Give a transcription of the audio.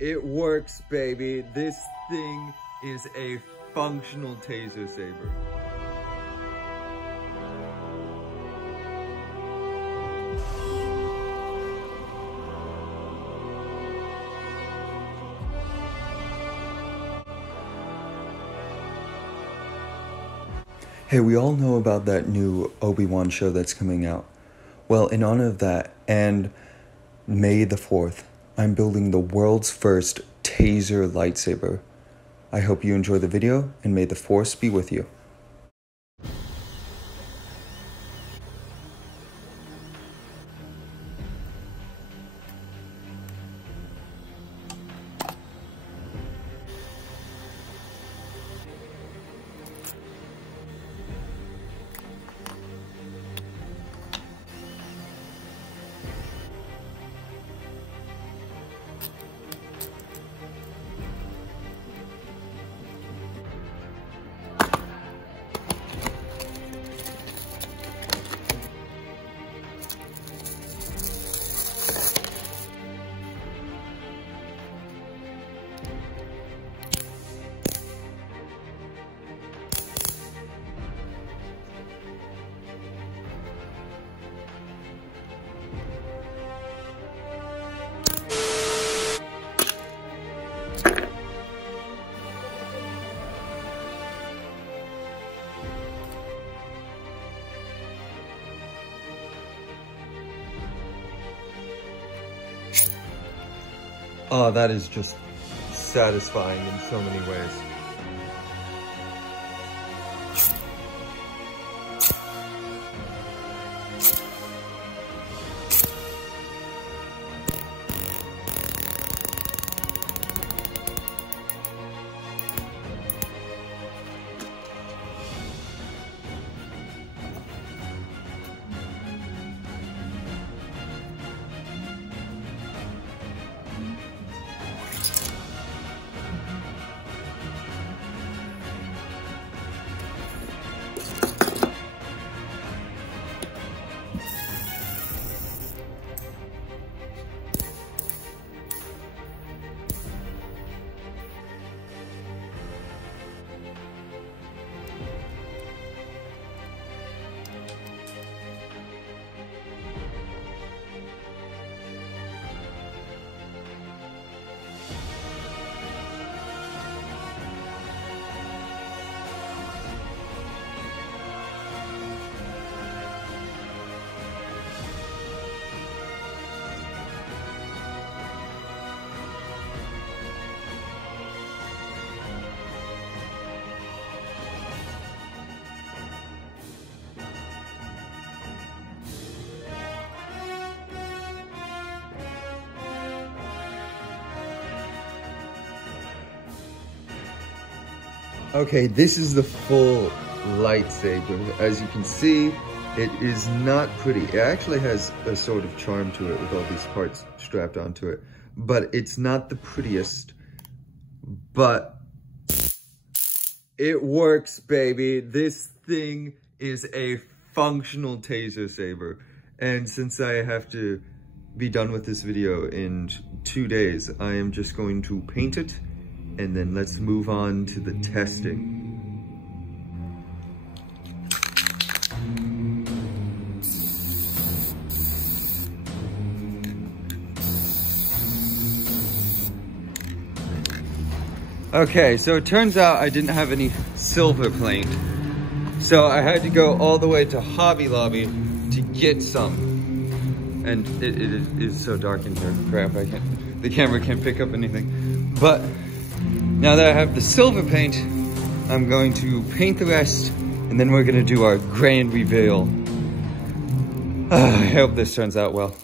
It works, baby. This thing is a functional taser saber. Hey, we all know about that new Obi-Wan show that's coming out. Well, in honor of that, and May the 4th, I'm building the world's first TASER lightsaber. I hope you enjoy the video, and may the Force be with you. Oh, that is just satisfying in so many ways. Okay, this is the full lightsaber. As you can see, it is not pretty. It actually has a sort of charm to it with all these parts strapped onto it, but it's not the prettiest, but it works, baby. This thing is a functional taser saber. And since I have to be done with this video in 2 days, I am just going to paint it, and then let's move on to the testing. Okay, so it turns out I didn't have any silver paint, so I had to go all the way to Hobby Lobby to get some. And it is so dark in here, crap, the camera can't pick up anything. But now that I have the silver paint, I'm going to paint the rest, and then we're gonna do our grand reveal. I hope this turns out well.